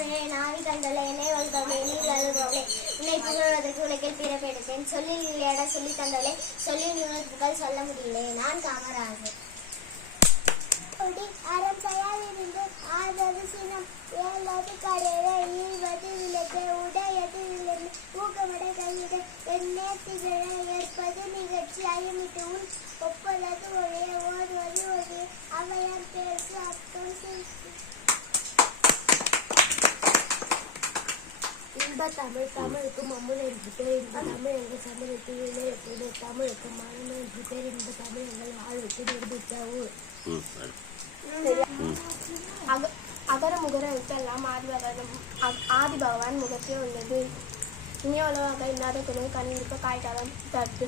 தமிழே நாவி கண்டலை என்னை வளர்த்தவளே நீ வளர்பவளே உன்னை புகழ்வதற்கு உலகில் பிறப்பெடுத்தேன் சொல்லி இல்லையடா சொல்லி தந்தவளே சொல்லி உனக்கு சொல்ல முடியல நான் காமராஜர். அரம்பையாலிருந்து ஆதரவு சினம் ஏழது கடையில ஈழ்வது விளக்கு உடையது விளக்கு ஊக்கமடை கையிட எண்ணேத்திகளை ஏற்பது நிகழ்ச்சி அயமிட்டு உன் ஒப்பது ஒரே ஓடுவது ஒரே அவையார் பேருக்கு அர்த்தம் இன்ப தமிழ் தமிழுக்கும் அம்முனை என்று பேர் இன்ப தமிழ் எங்கள் சமூகத்தில் எப்போது தமிழுக்கு மரணம் என்று பேர் இன்ப தமிழ் எங்கள் வாழ்வுக்கு நிரூபித்த ஊர். அகர முகர எழுத்தெல்லாம் ஆதி பகவான் முகத்தே உள்ளது. இனியளவாக இல்லாத துணை கண்ணிருக்க காய்காலம் தட்டு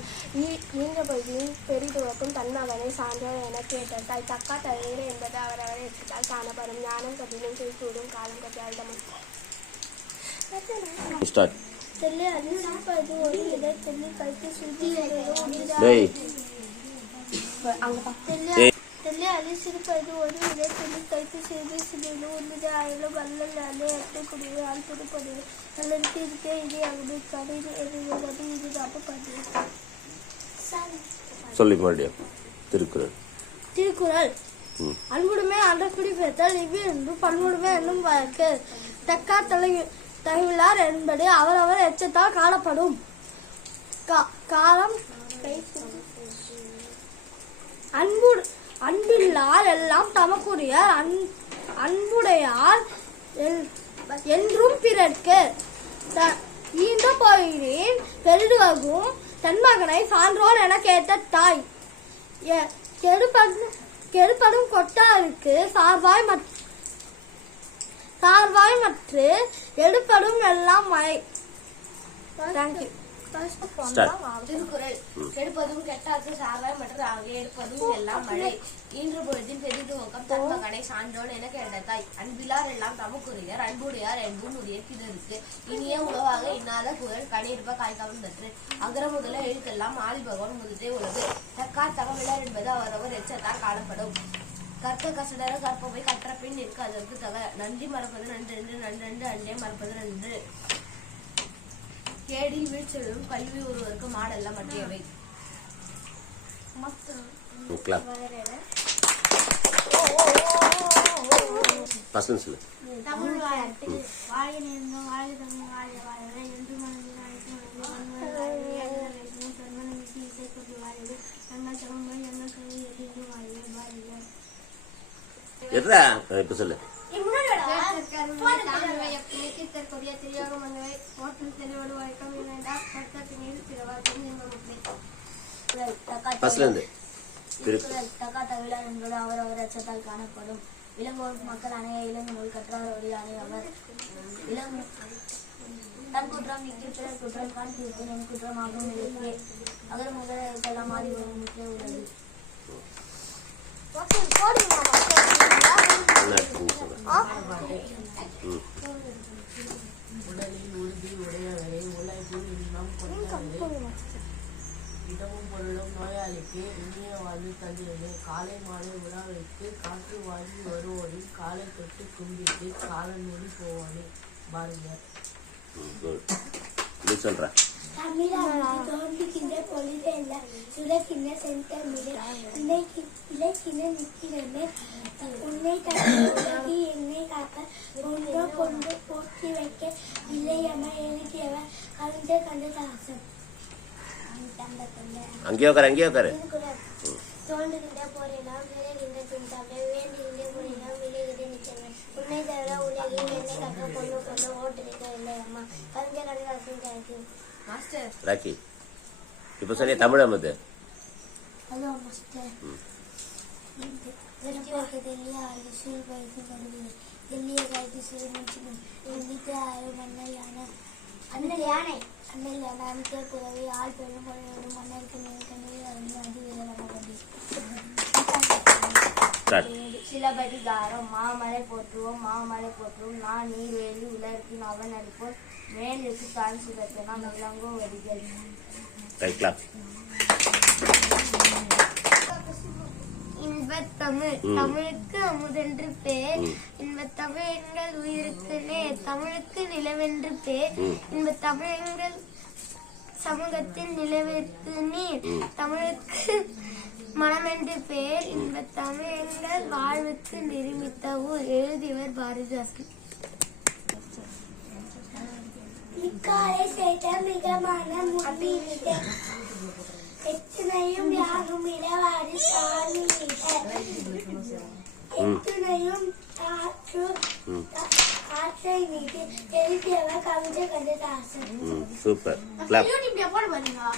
ஈன்ற பகுதியில் பெரிதுவக்கும் தன் மகனை சான்றோர் என கேட்டால் தக்கா தயிர் என்பது அவரவர் எடுத்தால் காணப்படும் ஞானம் கட்டிலும் செய்தூடும் காலம் கட்டியால் தமிழ் தெல்லி அது சிரிப்பது ஒரு இதை தெல்லி கழித்து சுற்றி தெல்லி அலி சிரிப்பது ஒரு இதை தெல்லி கழித்து சிறிது சிறிது உறுதி ஆயிலும் வல்லல் அலை அட்டை குடிவு ஆள் புதுப்பதிவு நல்லது இருக்கே இது அகுதி கடிது எதிர்வது இது தப்புப்பது. சொல்லி மறுபடியும் திருக்குறள். திருக்குறள் அன்புடுமே அன்றக்குடி பெற்றல் இவ்வி என்று பண்புடுமே என்னும் வழக்கு தக்கா தகவலார் என்பது அவரவர் எச்சத்தால் காணப்படும். காலம் அன்பில்லார் எல்லாம் தமக்குரிய அன்புடையார் என்றும் பிறர்க்கு ஈன்ற போயினின் பெரிதுவகும் தன் மகனை சான்றோர் என கேட்ட தாய் கெடுப்படும் கொட்டாருக்கு சார்வாய் மற்று எடுப்படும் எல்லாம் மழை. திருக்குறள் கெடுப்பதும் கெட்டாருக்கு சார்வாய் மற்ற எடுப்பதும் எல்லாம் மழை ஈன்ற பொழுதின் பெரிதுவக்கம் தன் மகனை சான்றோன் என கேட்டாய் அன்பிலார் எல்லாம் தமக்குரியர் அன்புடையார் என்பும் உரிய பிறருக்கு இனிய உணவாக இன்னாத குரல் கணியிருப்ப காய்காலம் நற்று அகர முதல எழுத்தெல்லாம் ஆதி பகவான் முதலே உள்ளது தக்கா தகவலர் என்பது அவரவர் எச்சத்தால் காணப்படும். கற்க கசடர கற்பவை கற்ற பின் நிற்க அதற்கு தக நன்றி மறப்பது நன்றென்று நன்றென்று அன்றே மறப்பது நன்று கேடில் வீழ்ச்செழும் கல்வி ஒருவருக்கு மாடல்ல மற்றியவை. தமிழ் வாழ்த்து வாழ நேர்ந்தோம் வாழ தமிழ் வாழ வாழ என்று மனதில் இசைப்பட்டு வாழது எங்கள் தமிழ் எங்கள் கல்வி எதிர்ந்து வாழ வாழ. இப்ப சொல்லு. அவரவர் அச்சத்தால் காணப்படும். இளங்கோர் மக்கள் அணைய இளங்கோல் கற்றாரோடி அணையவர் தன் குற்றம் பிறர் குற்றம் கான் தீர்த்து என் குற்றமாகும் நிலையே அகர முதலாம் ஆதி முற்றே உள்ளது. உடலில் உறுதி உடையவரே உலகில் இன்னும் கொண்டவரே இடமும் பொருளும் நோயாளிக்கு இனிய வாழ்வு தந்திரனே காலை மாலை உலா வைத்து காற்று வாங்கி வருவோரில் காலை தொட்டு கும்பிட்டு காலன் மூடி போவானே பாருங்க. சொல்றேன் தோன்றுகின்ற பொழுதெல்ல சுரக்கின்ற செந்தமிழே இலக்கின நிற்கிறனே உன்னை தட்டி என்னை காக்க ஒன்றோ கொண்டு போட்டி வைக்க இல்லையம எழுதியவர் கவிஞர் கண்ணதாசன். தோன்றுகின்ற போரெல்லாம் விளைகின்ற துன்பமே வேண்டுகின்ற முறையெல்லாம் விளைகின்ற நிச்சயமே உன்னை தவிர உலகில் என்னை காக்க பொண்ணு கொண்டு ஓட்டுரைக்க இல்லையம்மா கவிஞர் கண்ணதாசன். ராக்கி இப்ப சரியா தமிழ் அம்மது ஹலோ மாஸ்டர் தெல்லிய ஆய்வு சூழ் பயிற்சி கருவியை தெல்லிய கருத்து சிறுமிச்சினும் எண்ணிக்கை ஆய்வு மன்னல் யானை அண்ணல் யானை அமித்த குறவை ஆள் பெரும் குறையோடும் மன்னருக்கு நேர்கண்ணில் அறிந்து அதிவிதமாக சிலபதிகாரம் மாமலை போற்றுவோம் நான் நீர்வேலி உலகின் அவன் அடிப்போம் மேலுக்கு தான் சுரத்தனம் இளங்கோ வரிகள். இன்பத்தமிழ் தமிழுக்கு அமுதென்று பேர் இன்பத்தமிழ் எங்கள் உயிருக்கு நேர் தமிழுக்கு நிலவென்று பேர் இன்பத்தமிழ் எங்கள் சமூகத்தின் நிலவிற்கு நீர் தமிழுக்கு மனமென்று பேர் இன்பத்தமிழ் எங்கள் வாழ்வுக்கு நிருமித்த ஊர். எழுதியவர் பாரதிதாசன். இக்காலை செய்த மிகமான முன்னீடு எத்தனையும் யாரும் இளவாடி எத்தனையும் ஆற்றை மீது எழுதியவர் கவிதை கண்ணதாசன். சூப்பர். கிளாப். யூடியூப்ல போட பாருங்க.